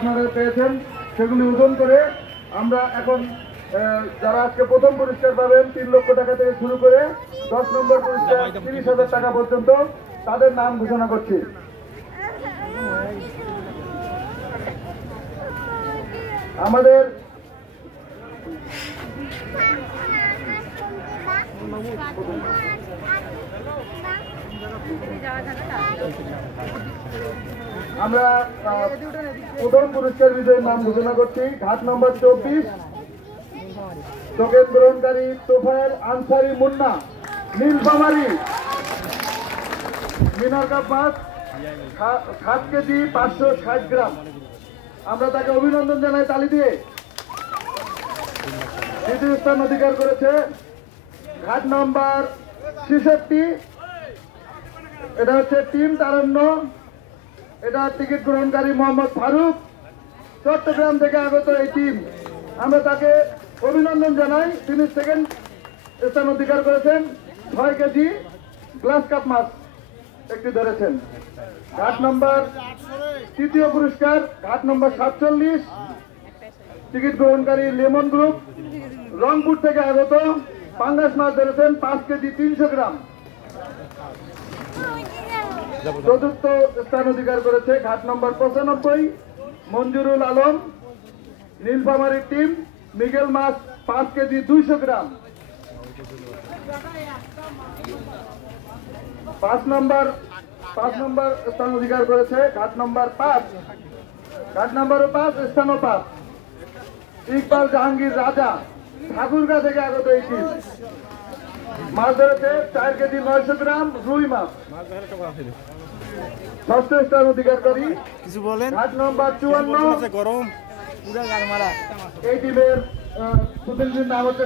আপনারা পেয়েছেন সেগুলি ওজন করে আমরা এখন যারা আজকে প্রথম পুরস্কার পাবেন 3 লক্ষ টাকা থেকে শুরু করে 10 নম্বর পুরস্কার 30,000 টাকা পর্যন্ত তাদের নাম ঘোষণা করছি। আমাদের আমরা প্রথম পুরস্কার বিজয়ীর নাম ঘোষণা করছি। ঘাট নম্বর 24 টোকেন গ্রহণকারী তোফায়েল আনসারি মুন্না, নীলফামারী, মিনার কাপ মাছ 7 কেজি 560 গ্রাম। আমরা তাকে অভিনন্দন জানাই তালি দিয়ে। দ্বিতীয় স্থান অধিকার করেছে ঘাট নম্বর 66, এটা হচ্ছে টিম তারণ্য, এটা টিকিট গ্রহণকারী মোহাম্মদ ফারুক, চট্টগ্রাম থেকে আগত এই টিম। আমরা তাকে অভিনন্দন জানাই। তিনি সেকেন্ড স্থান অধিকার করেছেন, 6 কেজি গ্লাস কাপ মাছ একটি ধরেছেন। ঘাট নম্বর তৃতীয় পুরস্কার ঘাট নম্বর 47, টিকিট গ্রহণকারী লেমন গ্রুপ, রংপুর থেকে আগত, পাঙ্গাস মাছ ধরেছেন 5 কেজি 300 গ্রাম। চতুর্থ স্থান অধিকার করেছে ঘাট নম্বর 95, মঞ্জুরুল আলম, নীলফামারী টিম, মিগেল মাছ 5 কেজি 200 গ্রাম। 5 নম্বর স্থান অধিকার করেছে ঘাট নম্বর 5, ঘাট নম্বর 5 স্থান 5, ইকবাল জাহাঙ্গীর রাজা, ঠাকুরগাঁ থেকে আগত এই টিম। মাছ ধরেছে 4 কেজি 900 গ্রাম রুই মাছ। ষষ্ঠ স্থান অধিকারী কিছু বলেন ঘাট নম্বর 54, গরম পুরা গার মারা এই টিমের প্রতিনিধির নাম হচ্ছে